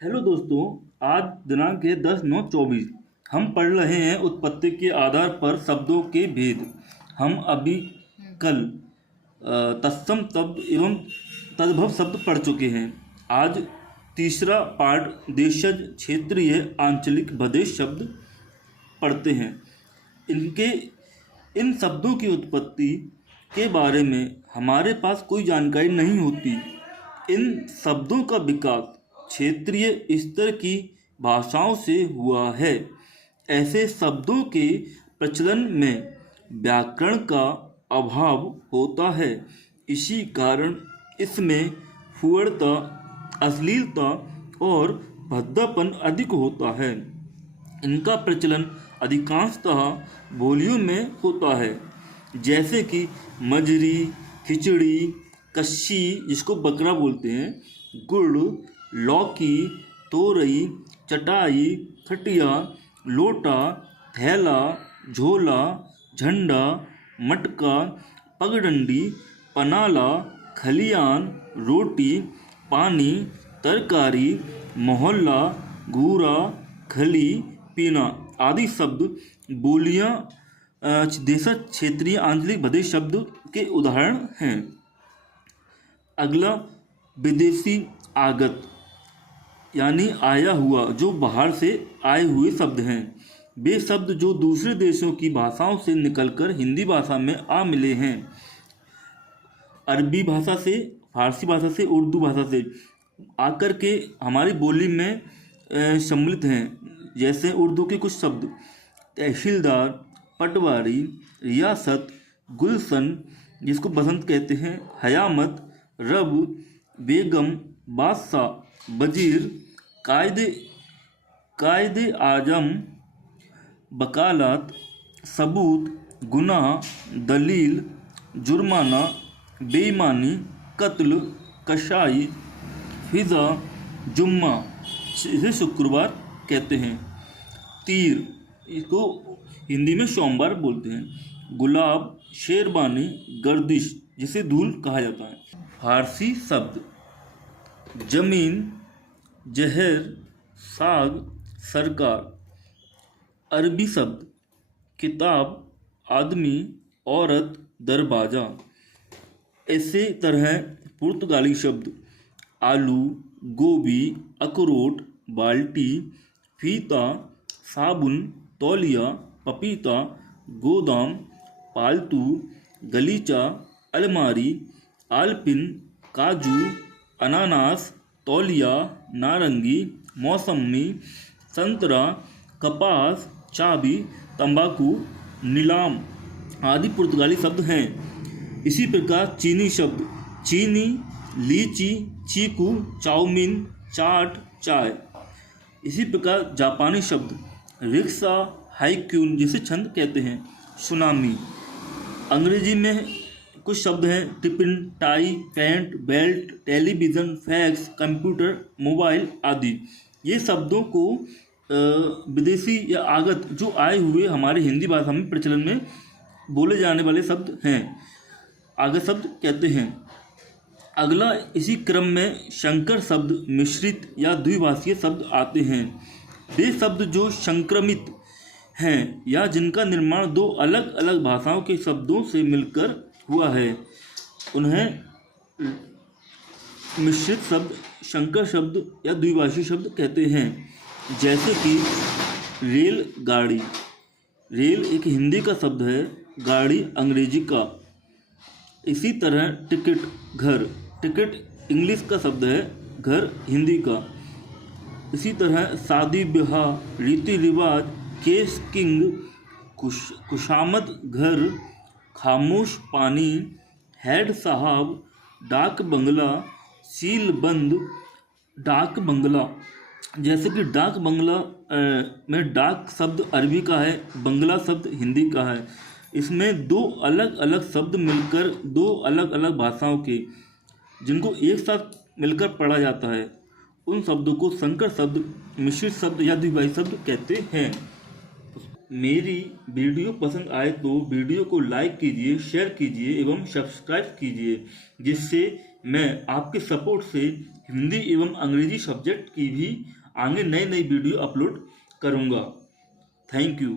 Hello दोस्तों। आज दिनांक है 10/9/24। हम पढ़ रहे हैं उत्पत्ति के आधार पर शब्दों के भेद। हम अभी कल तत्सम तब एवं तद्भव शब्द पढ़ चुके हैं। आज तीसरा पाठ देशज क्षेत्रीय आंचलिक भदेश शब्द पढ़ते हैं। इन शब्दों की उत्पत्ति के बारे में हमारे पास कोई जानकारी नहीं होती। इन शब्दों का विकास क्षेत्रीय स्तर की भाषाओं से हुआ है। ऐसे शब्दों के प्रचलन में व्याकरण का अभाव होता है। इसी कारण इसमें फुहड़ता, अश्लीलता और भद्दापन अधिक होता है। इनका प्रचलन अधिकांशतः बोलियों में होता है, जैसे कि मजरी, खिचड़ी, कस्सी जिसको बकरा बोलते हैं, गुड़, लौकी, तोरई, चटाई, खटिया, लोटा, थैला, झोला, झंडा, मटका, पगडंडी, पनाला, खलियान, रोटी, पानी, तरकारी, मोहल्ला, घूरा, खली, पीना आदि शब्द बोलियां देशज क्षेत्रीय आंचलिक भदेश शब्द के उदाहरण हैं। अगला विदेशी आगत यानी आया हुआ, जो बाहर से आए हुए शब्द हैं। वे शब्द जो दूसरे देशों की भाषाओं से निकलकर हिंदी भाषा में आ मिले हैं। अरबी भाषा से, फारसी भाषा से, उर्दू भाषा से आकर के हमारी बोली में सम्मिलित हैं। जैसे उर्दू के कुछ शब्द तहसीलदार, पटवारी, रियासत, गुलशन जिसको बसंत कहते हैं, हयामत, रब, बेगम, बादशाह, वजीर, कायदे आजम, वकालत, सबूत, गुनाह, दलील, जुर्माना, बेईमानी, कत्ल, कशाई, फिजा, जुम्मा इसे शुक्रवार कहते हैं। तीर इसको हिंदी में सोमवार बोलते हैं। गुलाब, शेरबानी, गर्दिश जिसे धूल कहा जाता है। फारसी शब्द जमीन, जहर, साग, सरकार। अरबी शब्द किताब, आदमी, औरत, दरवाजा। इसी तरह पुर्तगाली शब्द आलू, गोभी, अखरोट, बाल्टी, फीता, साबुन, तौलिया, पपीता, गोदाम, पालतू, गलीचा, अलमारी, आलपिन, काजू, अनानास, तौलिया, नारंगी, मौसमी, संतरा, कपास, चाबी, तंबाकू, नीलाम आदि पुर्तगाली शब्द हैं। इसी प्रकार चीनी शब्द चीनी, लीची, चीकू, चाउमीन, चाट, चाय। इसी प्रकार जापानी शब्द रिक्शा, हाइक्यून जिसे छंद कहते हैं, सुनामी। अंग्रेजी में कुछ शब्द हैं tiffin, tie, pant, belt, television, fax, computer, mobile आदि। ये शब्दों को विदेशी या आगत जो आए हुए हमारे हिंदी भाषा में प्रचलन में बोले जाने वाले शब्द हैं, आगत शब्द कहते हैं। अगला इसी क्रम में संकर शब्द, मिश्रित या द्विभाषीय शब्द आते हैं। वे शब्द जो संक्रमित हैं या जिनका निर्माण दो अलग अलग भाषाओं के शब्दों से मिलकर हुआ है, उन्हें मिश्रित शब्द, संकर शब्द या द्विभाषी शब्द कहते हैं। जैसे कि रेलगाड़ी। रेल एक हिंदी का शब्द है, गाड़ी अंग्रेजी का। इसी तरह टिकट, घर। टिकट इंग्लिश का शब्द है, घर हिंदी का। इसी तरह शादी ब्याह, रीति रिवाज, केस किंग, खुशामद घर, खामोश पानी, हेड साहब, डाक बंगला, सील बंद, डाक बंगला। जैसे कि डाक बंगला में डाक शब्द अरबी का है, बंगला शब्द हिंदी का है। इसमें दो अलग अलग शब्द मिलकर दो अलग अलग भाषाओं के जिनको एक साथ मिलकर पढ़ा जाता है, उन शब्दों को संकर शब्द, मिश्रित शब्द या द्विभाषी शब्द कहते हैं। मेरी वीडियो पसंद आए तो वीडियो को लाइक कीजिए, शेयर कीजिए एवं सब्सक्राइब कीजिए, जिससे मैं आपके सपोर्ट से हिंदी एवं अंग्रेजी सब्जेक्ट की भी आगे नई नई वीडियो अपलोड करूँगा। Thank you.